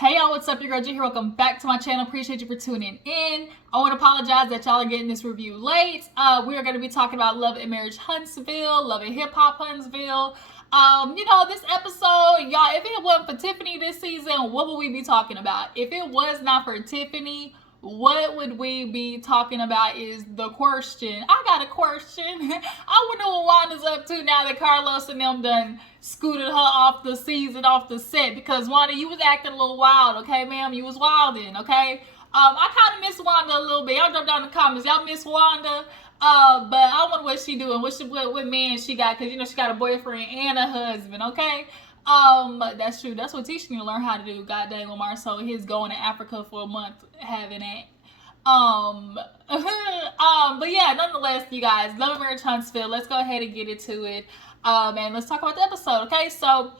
Hey y'all, what's up? Your girl G here. Welcome back to my channel. Appreciate you for tuning in. I want to apologize that y'all are getting this review late. We are going to be talking about Love and Marriage Huntsville, Love and Hip Hop Huntsville. This episode, y'all, if it wasn't for Tiffany this season, what would we be talking about? If it was not for Tiffany, what would we be talking about is the question. I got a question. I wonder what Wanda's up to now that Carlos and them done scooted her off the season, off the set. Because Wanda, you was acting a little wild, okay, ma'am? You was wilding, okay? I kind of miss Wanda a little bit. Y'all drop down in the comments. Y'all miss Wanda? But I wonder what she doing. What man she got? Because, she got a boyfriend and a husband, okay? That's true. That's what Tisha need to learn how to do. God dang, Lamar. So he's going to Africa for a month having it. But yeah, nonetheless, you guys, Love and Marriage Huntsville. Let's go ahead and get into it. And let's talk about the episode, okay? So,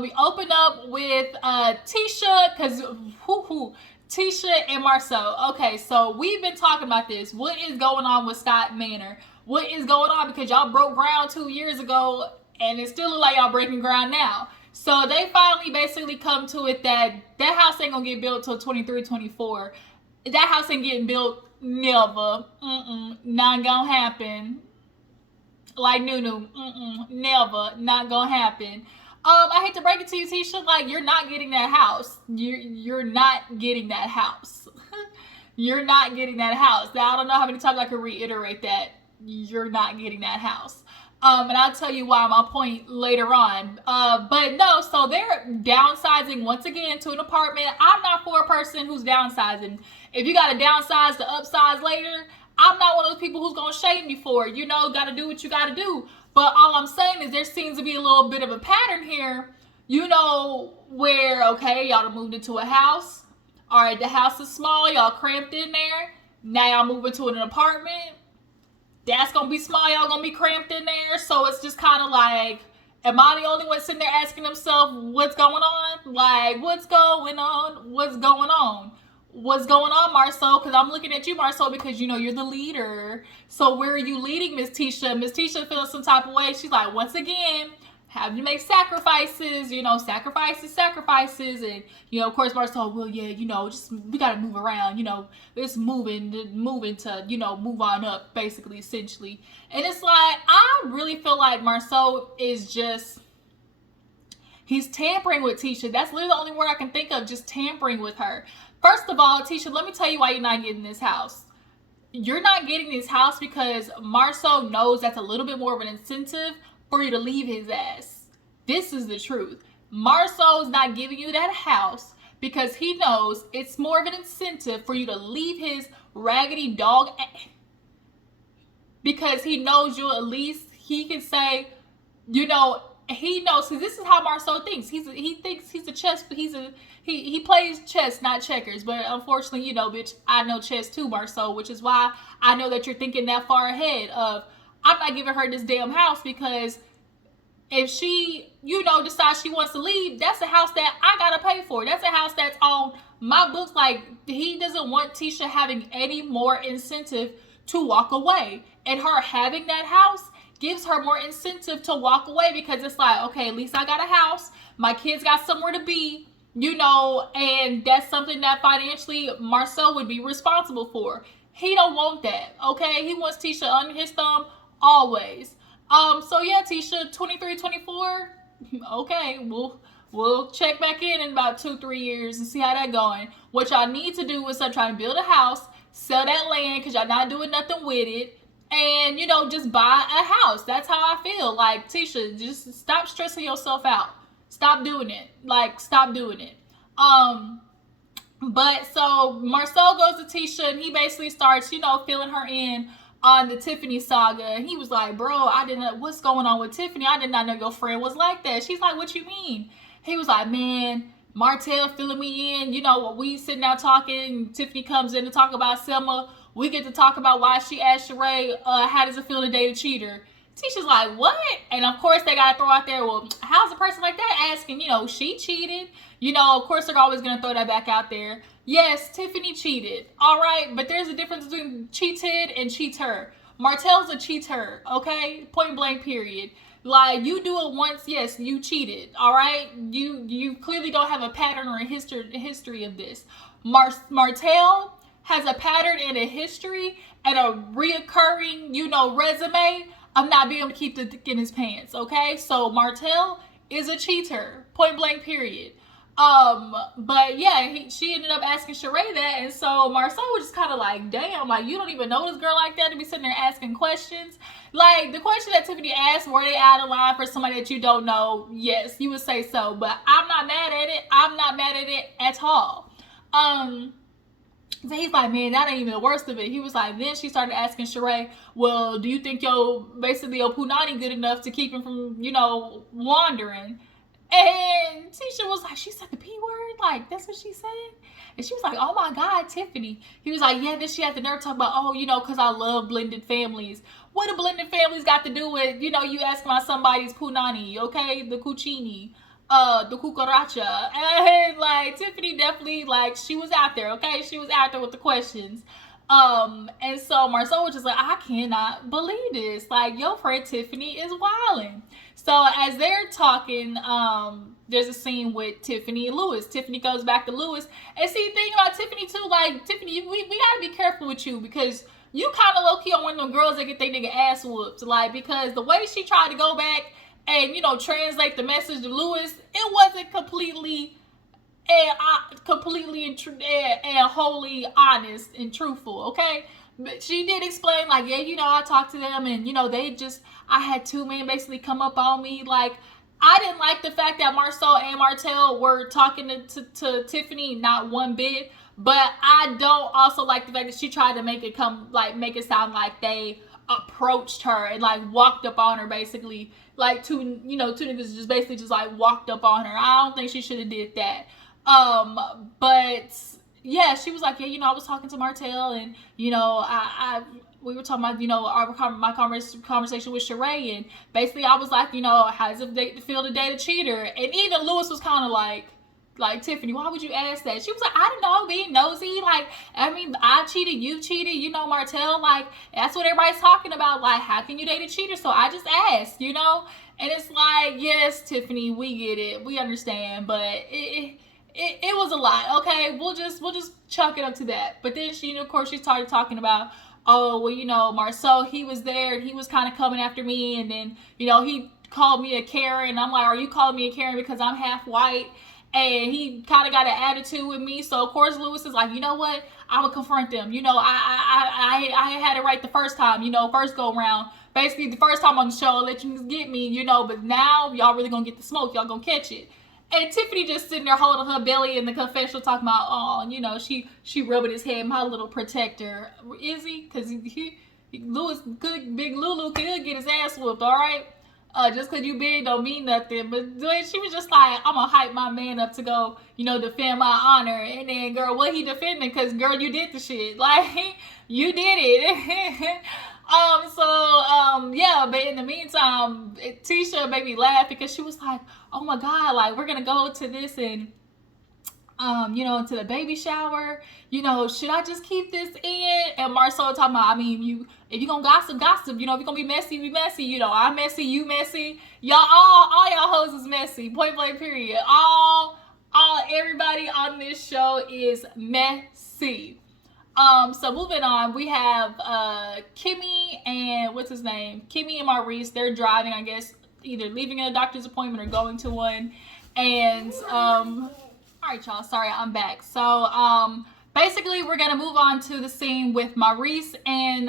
we open up with, Tisha, because, Tisha and Marcel. Okay, so we've been talking about this. What is going on with Scott Manor? What is going on? Because y'all broke ground 2 years ago, and it still look like y'all breaking ground now. So they finally basically come to it that house ain't gonna get built till 23, 24. That house ain't getting built, never. Not gonna happen. Like Nunu, never, not gonna happen. I hate to break it to you, Tisha, like, you're not getting that house. You're not getting that house. You're not getting that house. Now, I don't know how many times I can reiterate that. You're not getting that house. And I'll tell you why, my point later on. But no, so they're downsizing once again to an apartment. I'm not for a person who's downsizing. If you gotta downsize to upsize later, I'm not one of those people who's gonna shame you for it. Gotta do what you gotta do. But all I'm saying is there seems to be a little bit of a pattern here, where, okay, y'all done moved into a house. All right, the house is small, y'all cramped in there. Now y'all move into an apartment. That's gonna be small, y'all gonna be cramped in there. So it's just kind of like, am I the only one sitting there asking themselves what's going on? Like, what's going on? What's going on? What's going on, Marceau? Because I'm looking at you, Marceau, because you're the leader. So where are you leading, Miss Tisha? Miss Tisha feeling some type of way. She's like, once again, have you make sacrifices, sacrifices. And, of course, Marceau, well, yeah, we got to move around, it's moving to, move on up, basically, essentially. And it's like, I really feel like Marceau is just, he's tampering with Tisha. That's literally the only word I can think of, just tampering with her. First of all, Tisha, let me tell you why you're not getting this house. You're not getting this house because Marceau knows that's a little bit more of an incentive for you to leave his ass. This is the truth. Marceau's not giving you that house because he knows it's more of an incentive for you to leave his raggedy dog ass. Because he knows you, at least he can say, he knows, because this is how Marceau thinks. He thinks he's a chess, he plays chess, not checkers. But unfortunately, bitch, I know chess too, Marceau, which is why I know that you're thinking that far ahead of, I'm not giving her this damn house because if she, decides she wants to leave, that's a house that I gotta pay for. That's a house that's on my books. Like, he doesn't want Tisha having any more incentive to walk away. And her having that house gives her more incentive to walk away because it's like, okay, at least I got a house. My kids got somewhere to be, and that's something that financially Marceau would be responsible for. He don't want that, okay? He wants Tisha under his thumb always. So yeah, Tisha, 23, 24, okay, we'll check back in about 2-3 years and see how that going. What y'all need to do is start trying to build a house, sell that land because y'all not doing nothing with it, and, just buy a house. That's how I feel. Like, Tisha, just stop stressing yourself out. Stop doing it. Like, stop doing it. But so Marceau goes to Tisha and he basically starts, filling her in on the Tiffany saga. And he was like, bro, what's going on with Tiffany? I did not know your friend was like that. She's like, what you mean? He was like, man, Martell filling me in. We sitting down talking. Tiffany comes in to talk about Selma. We get to talk about why she asked Sheree, how does it feel to date a cheater? Tisha's like, what? And of course they gotta throw out there, well, how's a person like that asking, she cheated? Of course they're always gonna throw that back out there. Yes, Tiffany cheated. All right, but there's a difference between cheated and cheater. Martell's a cheater, okay? Point blank, period. Like, you do it once, yes, you cheated. All right, you clearly don't have a pattern or a history of this. Martell has a pattern and a history and a reoccurring, resume of not being able to keep the dick in his pants. Okay, so Martell is a cheater, point blank, period. But yeah, she ended up asking Sheree that, and so Marcel was just kind of like, damn, like, you don't even know this girl like that to be sitting there asking questions. Like, the question that Tiffany asked, were they out of line for somebody that you don't know? Yes, you would say so, but I'm not mad at it. I'm not mad at it at all. So he's like, man, that ain't even the worst of it. He was like, then she started asking Sheree, well, do you think your punani good enough to keep him from, wandering? And Tisha was like, she said the P word? Like, that's what she said? And she was like, oh my God, Tiffany. He was like, yeah, then she had the nerve to talk about, oh, because I love blended families. What do blended families got to do with, you asking about somebody's punani, okay? The cucini, the cucaracha. And, like, Tiffany definitely, like, she was out there, okay? She was out there with the questions. And so Marcel was just like, I cannot believe this. Like, your friend Tiffany is wilding. So as they're talking, there's a scene with Tiffany and Lewis. Tiffany goes back to Lewis. And see, the thing about Tiffany too, like, Tiffany, we gotta be careful with you, because you kind of low-key on one of them girls that get their nigga ass whooped. Like, because the way she tried to go back and, translate the message to Lewis, it wasn't completely and wholly honest and truthful, okay? But she did explain, like, yeah, I talked to them, and, I had two men basically come up on me. Like, I didn't like the fact that Marcel and Martell were talking to Tiffany, not one bit. But I don't also like the fact that she tried to make it sound like they approached her and, like, walked up on her, basically. Like, two niggas just basically just, like, walked up on her. I don't think she should have did that. But yeah, she was like, yeah, I was talking to Martell, and, we were talking about, my conversation with Sheree, and basically I was like, how does it feel to date a cheater? And even Lewis was kind of like, Tiffany, why would you ask that? She was like, I don't know, being nosy. Like, I mean, I cheated, you cheated, Martell, like, that's what everybody's talking about. Like, how can you date a cheater? So I just asked, and it's like, yes, Tiffany, we get it, we understand, but it was a lot. Okay, we'll just chalk it up to that. But then she, of course, she started talking about, oh, well, Marcel, he was there, and he was kind of coming after me, and then, he called me a Karen, and I'm like, are you calling me a Karen because I'm half white? And he kind of got an attitude with me. So, of course, Lewis is like, you know what? I'm going to confront them. I had it right the first time, first go around. Basically, the first time on the show, I let you get me, but now y'all really going to get the smoke. Y'all going to catch it. And Tiffany just sitting there holding her belly in the confessional, talking about, oh, she rubbing his head, my little protector. Is he? Because Lewis, big Lulu, could get his ass whooped, all right? Just because you big don't mean nothing. But she was just like, I'm going to hype my man up to go, defend my honor. And then, girl, what he defending? Because, girl, you did the shit. Like, you did it. Yeah, but in the meantime, Tisha made me laugh because she was like, oh my God, like, we're going to go to this and, into the baby shower, should I just keep this in? And Marcel talking about, I mean, if you're going to gossip, if you're going to be messy, be messy, I'm messy, you messy, y'all, all y'all hoes is messy, point blank, period. Everybody on this show is messy. So moving on, we have Kimmi and what's his name? Kimmi and Maurice. They're driving, I guess, either leaving a doctor's appointment or going to one. And all right, y'all. Sorry, I'm back. So basically, we're gonna move on to the scene with Maurice and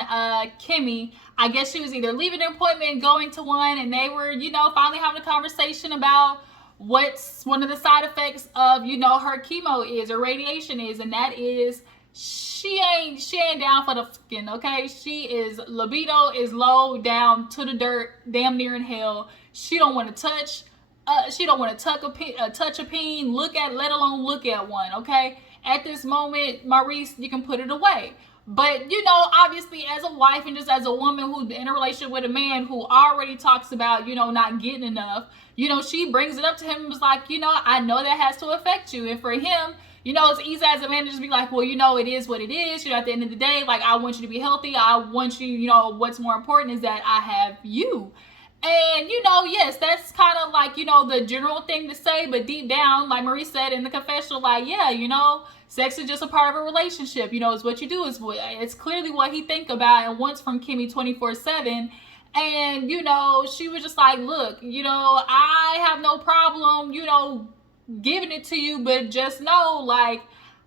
Kimmi. I guess she was either leaving an appointment and going to one, and they were, finally having a conversation about what's one of the side effects of, her chemo is or radiation is, and that is she ain't down for the fucking, okay? She is, libido is low down to the dirt, damn near in hell. She don't want to touch. She don't want to touch a peen, let alone look at one, okay? At this moment, Maurice, you can put it away. But, obviously as a wife and just as a woman who's in a relationship with a man who already talks about, not getting enough, she brings it up to him and was like, I know that has to affect you. And for him, it's easy as a man to just be like, well, it is what it is. At the end of the day, like, I want you to be healthy. I want you, what's more important is that I have you. And, you know, yes, that's kind of like, you know, the general thing to say, but deep down, like Marie said in the confessional, like, yeah, you know, sex is just a part of a relationship. You know, it's what you do. It's clearly what he think about and wants from Kimmi 24/7. And, you know, she was just like, look, you know, I have no problem, you know, giving it to you, but just know, like,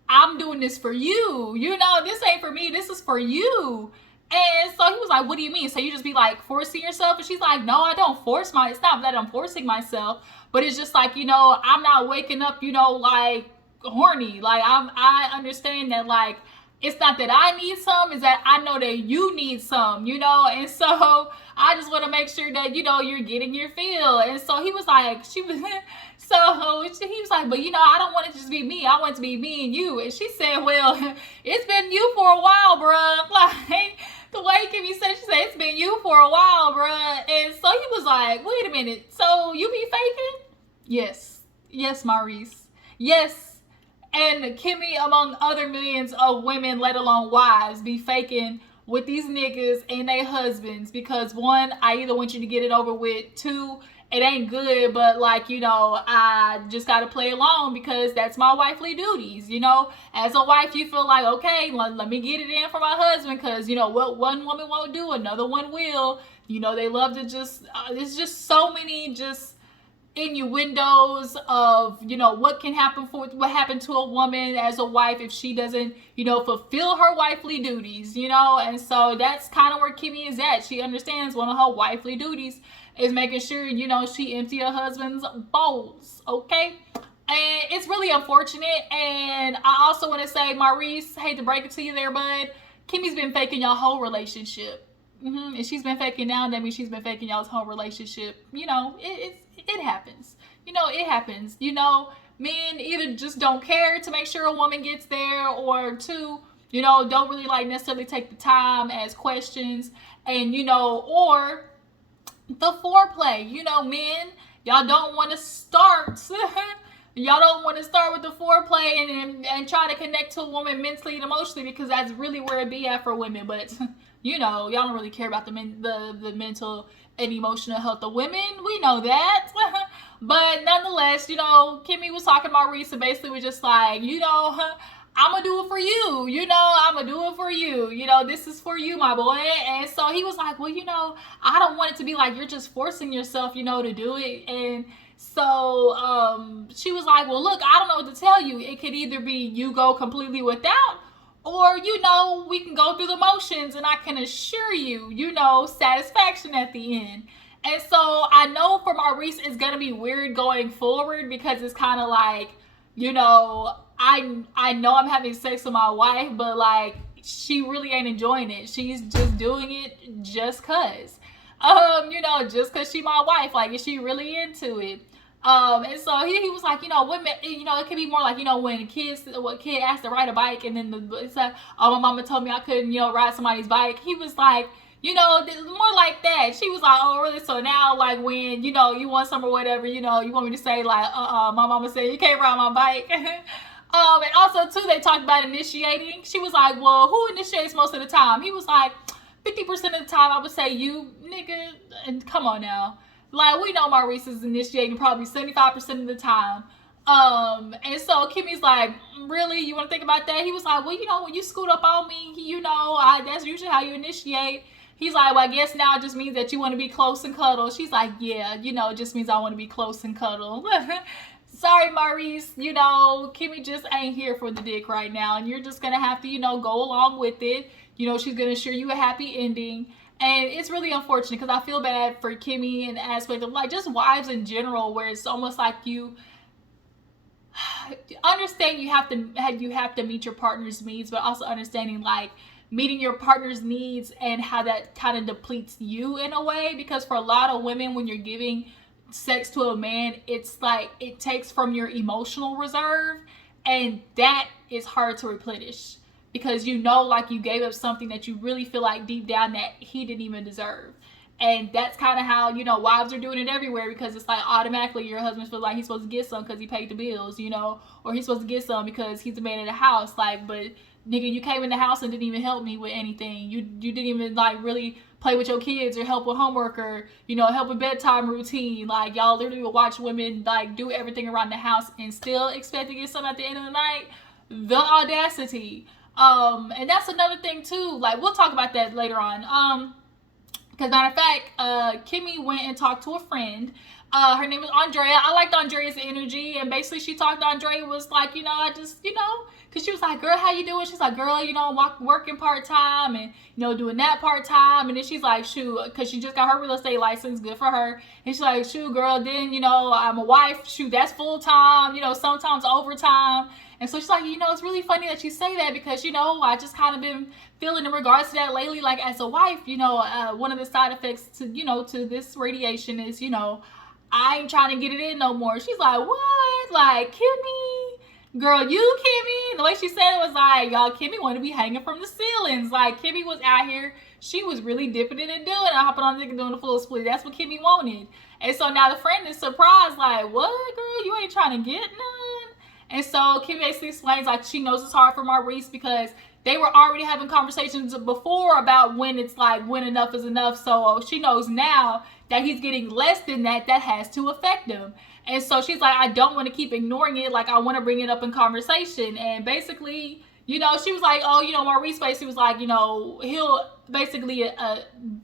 I'm doing this for you. You know, this ain't for me. This is for you. And so he was like, what do you mean? So you just be like forcing yourself? And she's like, no, I don't force it's not that I'm forcing myself, but it's just like, you know, I'm not waking up, you know, like horny. Like I understand that, like, it's not that I need some, it's that I know that you need some, you know? And so I just want to make sure that, you know, you're getting your fill. And so he was like, so he was like, but you know, I don't want it to just be me. I want it to be me and you. And she said, well, it's been you for a while, bruh. Like, the way Kimmi said, she said, it's been you for a while, bruh. And so he was like, wait a minute. So you be faking? Yes. Yes, Maurice. Yes. And Kimmi, among other millions of women, let alone wives, be faking with these niggas and their husbands because, one, I either want you to get it over with, two, it ain't good, but like, you know, I just gotta play along because that's my wifely duties, you know. As a wife, you feel like, okay, let me get it in for my husband because, you know, what one woman won't do, another one will. You know, they love to just, there's just so many just innuendos of, you know, what happened to a woman as a wife if she doesn't, you know, fulfill her wifely duties, you know. And so that's kind of where Kimmi is at. She understands one of her wifely duties is making sure, you know, she empty her husband's bowls, okay? And it's really unfortunate. And I also want to say, Maurice, hate to break it to you there, bud, Kimmi's been faking your whole relationship. And she's been faking now, that means she's been faking y'all's whole relationship. You know, it happens. You know, it happens. You know, men either just don't care to make sure a woman gets there, or two, you know, don't really like necessarily take the time, ask questions, and, you know, or the foreplay. You know, men, y'all don't want to start. Y'all don't want to start with the foreplay and try to connect to a woman mentally and emotionally, because that's really where it be at for women. But you know, y'all don't really care about the mental and emotional health of women. We know that. But nonetheless, you know, Kimmi was talking about Reese, and basically was just like, you know, I'm gonna do it for you. You know, I'm gonna do it for you. You know, this is for you, my boy. And so he was like, well, you know, I don't want it to be like you're just forcing yourself, you know, to do it. And so she was like, well, look, I don't know what to tell you. It could either be you go completely without, or, you know, we can go through the motions and I can assure you, you know, satisfaction at the end. And so I know for Maurice it's going to be weird going forward, because it's kind of like, you know, I know I'm having sex with my wife, but like, she really ain't enjoying it. She's just doing it just cause. You know, just cause she my wife. Like, is she really into it? And so he was like, you know, women, you know, it could be more like, you know, when a kid asked to ride a bike, and then it's like, oh, my mama told me I couldn't, you know, ride somebody's bike. He was like, you know, more like that. She was like, oh, really? So now, like, when, you know, you want some or whatever, you know, you want me to say, like, my mama said you can't ride my bike. And also, too, they talked about initiating. She was like, well, who initiates most of the time? He was like, 50% of the time, I would say you, nigga. And come on now. Like, we know Maurice is initiating probably 75% of the time. And so Kimmi's like, really? You want to think about that? He was like, well, you know, when you scoot up on me, you know, that's usually how you initiate. He's like, well, I guess now it just means that you want to be close and cuddle. She's like, yeah, you know, it just means I want to be close and cuddle. Sorry, Maurice, you know, Kimmi just ain't here for the dick right now. And you're just going to have to, you know, go along with it. You know, she's going to assure you a happy ending. And it's really unfortunate, because I feel bad for Kimmi in the aspect of, like, just wives in general, where it's almost like you understand you have to meet your partner's needs, but also understanding, like, meeting your partner's needs and how that kind of depletes you in a way. Because for a lot of women, when you're giving sex to a man, it's like it takes from your emotional reserve, and that is hard to replenish, because you know, like, you gave up something that you really feel like deep down that he didn't even deserve. And that's kind of how, you know, wives are doing it everywhere, because it's like automatically your husband feels like he's supposed to get some because he paid the bills, you know, or he's supposed to get some because he's the man of the house. Like, but nigga, you came in the house and didn't even help me with anything. You didn't even, like, really play with your kids or help with homework or, you know, help with bedtime routine. Like, y'all literally will watch women, like, do everything around the house and still expect to get something at the end of the night. The audacity. And that's another thing, too. Like, we'll talk about that later on. Because, matter of fact, Kimmi went and talked to a friend. Her name is Andrea. I liked Andrea's energy. And basically, she talked to Andrea, was like, you know, I just, you know, because she was like, girl, how you doing? She's like, girl, you know, I'm working part-time and, you know, doing that part-time. And then she's like, shoot, because she just got her real estate license. Good for her. And she's like, shoot, girl, then, you know, I'm a wife. Shoot, that's full-time, you know, sometimes overtime. And so she's like, you know, it's really funny that you say that because, you know, I just kind of been feeling in regards to that lately, like as a wife, you know, one of the side effects to, you know, to this radiation is, you know, I ain't trying to get it in no more. She's like, what? Like, Kimmi? Girl, you, Kimmi? The way she said it was like, y'all, Kimmi want to be hanging from the ceilings. Like, Kimmi was out here. She was really dipping it and doing it. Hopping on the doing the full split. That's what Kimmi wanted. And so now the friend is surprised, like, what, girl? You ain't trying to get none? And so Kimmi basically explains, like, she knows it's hard for Maurice because they were already having conversations before about when it's like, when enough is enough. So she knows now that he's getting less than that, that has to affect him. And so she's like, I don't want to keep ignoring it. Like, I want to bring it up in conversation. And basically, you know, she was like, oh, you know, Maurice basically was like, you know, he'll basically,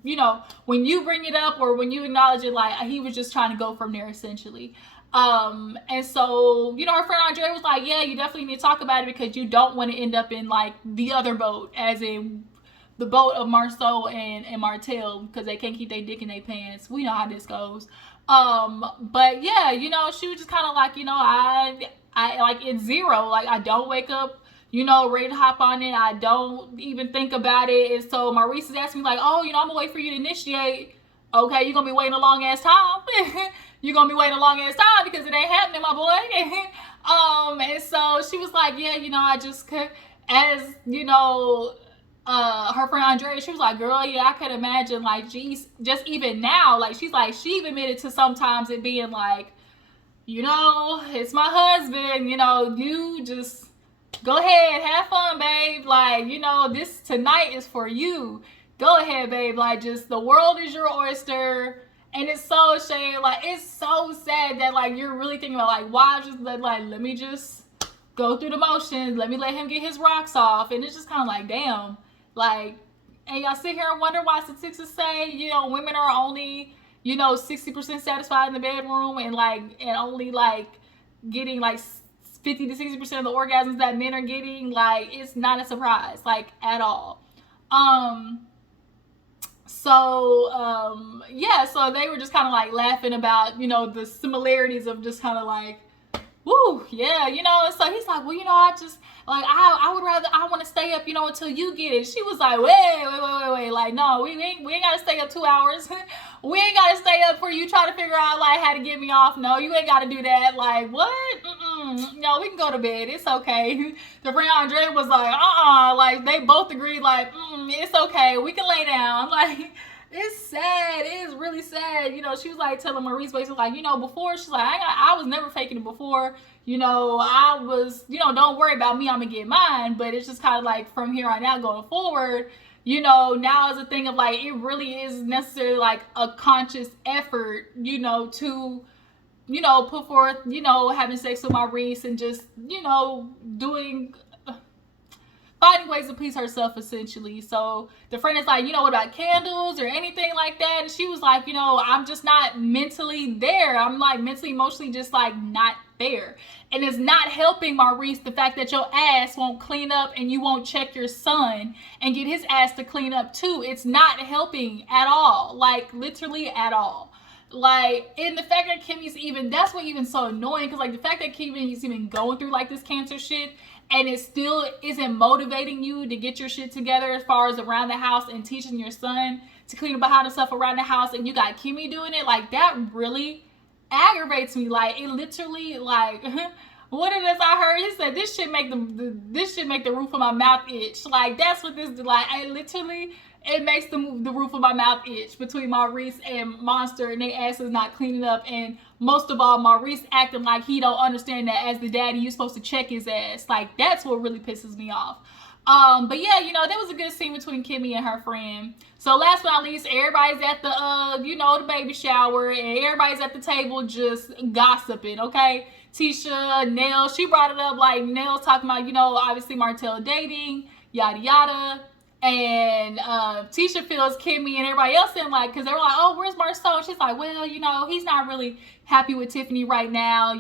you know, when you bring it up or when you acknowledge it, like, he was just trying to go from there, essentially. And so, you know, her friend Andrea was like, yeah, you definitely need to talk about it because you don't want to end up in, like, the other boat, as in the boat of Marceau and Martel, because they can't keep their dick in their pants. We know how this goes. But yeah, you know, she was just kind of like, you know, I like, it's zero. Like, I don't wake up, you know, ready to hop on it. I don't even think about it. And so Maurice is asking me like, oh, you know, I'm gonna wait for you to initiate. Okay, you're gonna be waiting a long ass time. You're gonna be waiting a long ass time because it ain't happening, my boy. And so she was like, yeah, you know, I just could, as, you know, her friend Andrea, she was like, girl, yeah, I could imagine, like, geez, just even now, like, she's like, she even admitted to sometimes it being like, you know, it's my husband, you know, you just go ahead, have fun, babe. Like, you know, this tonight is for you. Go ahead, babe. Like, just the world is your oyster. And it's so shame. Like, it's so sad that, like, you're really thinking about, like, why just, like, let me just go through the motions. Let me let him get his rocks off. And it's just kind of like, damn. Like, and y'all sit here and wonder why statistics say, you know, women are only, you know, 60% satisfied in the bedroom and, like, and only, like, getting, like, 50 to 60% of the orgasms that men are getting. Like, it's not a surprise, like, at all. Yeah, so they were just kind of like laughing about, you know, the similarities of just kind of like, woo, yeah, you know. And so he's like, well, you know, I just, like, I would rather, I want to stay up, you know, until you get it. She was like, wait, like, no, we ain't got to stay up 2 hours. We ain't got to stay up for you try to figure out, like, how to get me off. No, you ain't got to do that. Like, what? No, we can go to bed. It's okay. The friend Andrea was like, like, they both agreed, like, it's okay. We can lay down. Like, it's sad. It is really sad. You know, she was like telling Maurice basically, like, you know, before, she's like, I was never faking it before. You know, I was, you know, don't worry about me. I'm going to get mine. But it's just kind of like from here on out going forward, you know, now is a thing of like, it really is necessarily like a conscious effort, you know, to, you know, put forth, you know, having sex with Maurice and just, you know, finding ways to please herself, essentially. So the friend is like, you know, what about candles or anything like that? And she was like, you know, I'm just not mentally there. I'm like mentally, emotionally just like not there. And it's not helping Maurice the fact that your ass won't clean up and you won't check your son and get his ass to clean up too. It's not helping at all. Like, literally at all. Like, and the fact that Kimmi's even, that's what even so annoying, because like the fact that Kimmi's even going through like this cancer shit and it still isn't motivating you to get your shit together as far as around the house and teaching your son to clean up behind himself around the house, and you got Kimmi doing it, like, that really aggravates me. Like, it literally, like, what it is I heard, he said, this shit make the roof of my mouth itch. Like, that's what this, like, it makes the roof of my mouth itch between Maurice and Monster, and their asses not cleaning up. And most of all, Maurice acting like he don't understand that as the daddy, you're supposed to check his ass. Like, that's what really pisses me off. But yeah, there was a good scene between Kimmi and her friend. So last but not least, everybody's at the the baby shower, and everybody's at the table just gossiping. Okay, Tisha, Nell, she brought it up, like Nell's talking about obviously Martell dating, yada yada. And Tisha feels Kimmi and everybody else in, like, because they were like, oh, where's Marceau? She's like, well, he's not really happy with Tiffany right now.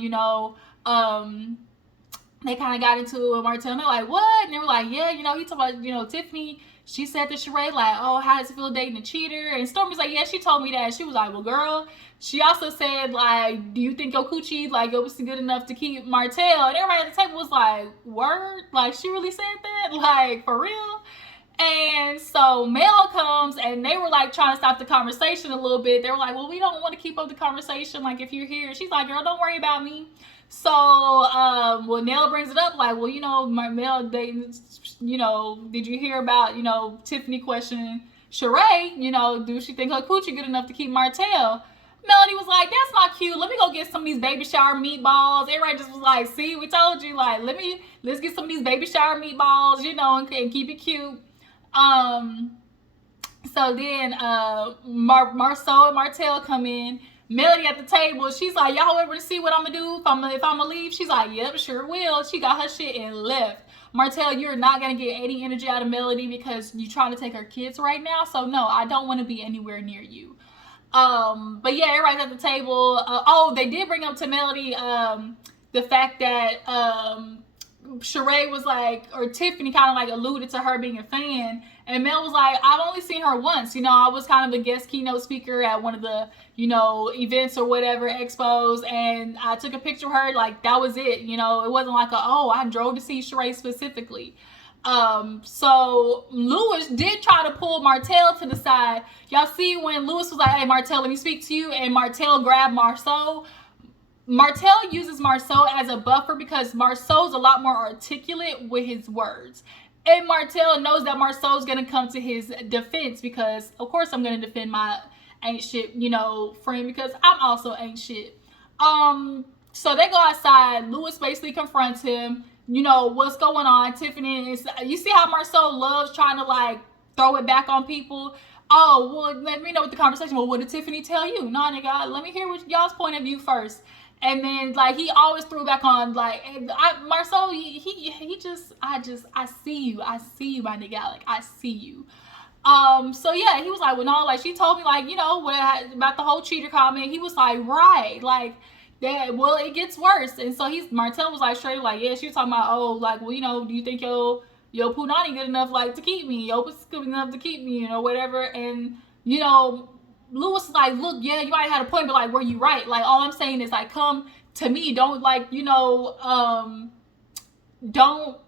They kind of got into it. Martell, and they're like, what? And they were like, yeah, he talked about, Tiffany. She said to Sheree, like, oh, how does it feel dating a cheater? And Stormy's like, yeah, she told me that. She was like, well, girl. She also said, like, do you think your coochie, like, it was good enough to keep Martell? And everybody at the table was like, word? Like, she really said that? Like, for real? And so Mel comes, and they were like trying to stop the conversation a little bit. They were like, well, we don't want to keep up the conversation, like, if you're here. She's like, girl, don't worry about me. So Nell brings it up, like, well, Mel, did you hear about, Tiffany questioning Sheree, do she think her coochie good enough to keep Martell? Melody was like, that's not cute. Let me go get some of these baby shower meatballs. Everybody just was like, see, we told you, like, let's get some of these baby shower meatballs, and keep it cute. So then Marceau and Martell come in. Melody at the table, she's like, y'all ever see what I'm gonna do if I'm gonna leave? She's like, yep, sure will. She got her shit and left. Martell, you're not gonna get any energy out of Melody because you're trying to take her kids right now. So no, I don't want to be anywhere near you. But yeah, everybody's at the table. They did bring up to Melody the fact that Sheree was like, or Tiffany kind of like alluded to her being a fan, and Mel was like, I've only seen her once. I was kind of a guest keynote speaker at one of the events or whatever, expos, and I took a picture of her. Like, that was it. It wasn't like I drove to see Sheree specifically. So Lewis did try to pull Martell to the side. Y'all see when Lewis was like, hey, Martell, let me speak to you, and Martell grabbed Marceau. Martell uses Marceau as a buffer because Marceau's a lot more articulate with his words. And Martell knows that Marceau's going to come to his defense because, of course, I'm going to defend my ain't shit, friend, because I'm also ain't shit. So they go outside. Lewis basically confronts him. What's going on? Tiffany is, you see how Marceau loves trying to, like, throw it back on people? Oh, well, let me know what the conversation. Well, what did Tiffany tell you? No, nigga, let me hear what y'all's point of view first. And then, like, he always threw back on, like, Marceau, I see you, my nigga, like, I see you. So yeah, he was like, well, no, like, she told me, like, about the whole cheater comment. He was like, right, like, that, well, it gets worse. And so Martell was like, straight, like, yeah, she was talking about, oh, like, well, do you think your punani good enough, like, to keep me? Your pussy's good enough to keep me, whatever. And, Lewis is like, look, yeah, you might have had a point, but, like, were you right? Like, all I'm saying is, like, come to me. Don't, like, don't,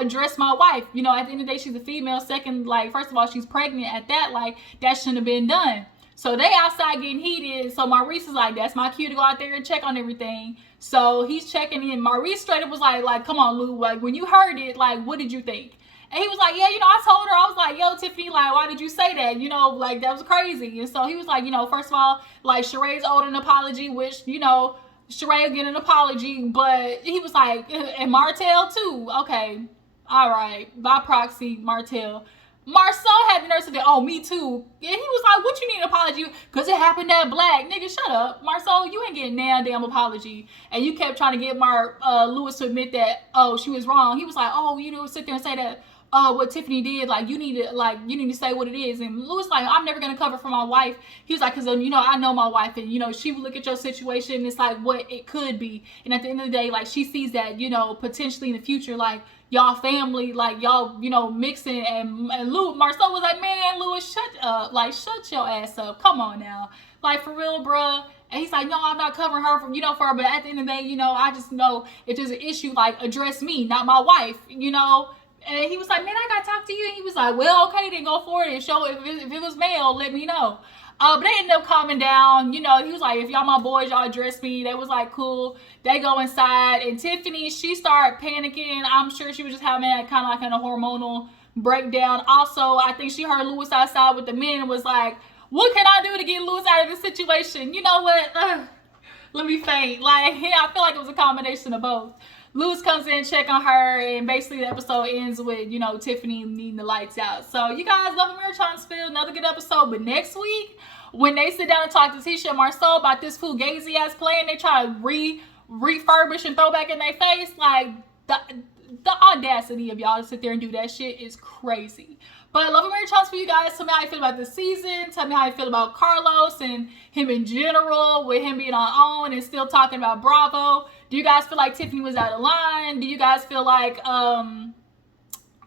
address my wife. At the end of the day, she's a female. Second, like, first of all, she's pregnant at that. Like, that shouldn't have been done. So they outside getting heated. So Maurice is like, that's my cue to go out there and check on everything. So he's checking in. Maurice straight up was like, come on, Lou. Like, when you heard it, like, what did you think? And he was like, yeah, I told her, I was like, yo, Tiffany, like, why did you say that? Like, that was crazy. And so he was like, first of all, like, Sheree's owed an apology, which, Sheree will get an apology. But he was like, and Martell too. Okay, all right, by proxy, Martell. Marceau had the nerve to say, oh, me too. And he was like, what you need an apology? Because it happened that black. Nigga, shut up. Marceau, you ain't getting no damn apology. And you kept trying to get Lewis to admit that, oh, she was wrong. He was like, oh, sit there and say that, what Tiffany did, like, you need to say what it is. And Lewis like, I'm never gonna cover for my wife. He was like, because I know my wife, and she would look at your situation, it's like what it could be, and at the end of the day, like, she sees that potentially in the future, like, y'all family, like, y'all mixing. And Marceau was like, man, Lewis, shut up, like, shut your ass up, come on now, like, for real, bruh. And he's like, no, I'm not covering her for her, but at the end of the day, I just know if there's an issue, like, address me, not my wife, And he was like, man, I gotta talk to you. And he was like, well, okay, then go for it and show it. If it was male, let me know. But they ended up calming down. He was like, if y'all my boys, y'all address me. They was like, cool. They go inside. And Tiffany, she started panicking. I'm sure she was just having that kind of like a hormonal breakdown. Also, I think she heard Lewis outside with the men and was like, what can I do to get Lewis out of this situation? You know what? Let me faint. Like, yeah, I feel like it was a combination of both. Lewis comes in, check on her, and basically the episode ends with, you know, Tiffany needing the lights out. So you guys, Love and Marriage Huntsville, another good episode. But next week, when they sit down and talk to Tisha and Marcel about this fugazi ass plan, they try to refurbish and throw back in their face. Like, the audacity of y'all to sit there and do that shit is crazy. But Love and Marriage Huntsville, you guys. Tell me how you feel about this season. Tell me how you feel about Carlos and him in general, with him being on and still talking about Bravo. Do you guys feel like Tiffany was out of line? Do you guys feel like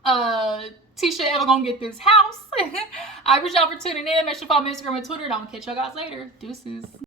Tisha ever gonna get this house? I appreciate y'all for tuning in. Make sure to follow me on Instagram and Twitter. And I'll catch y'all guys later. Deuces.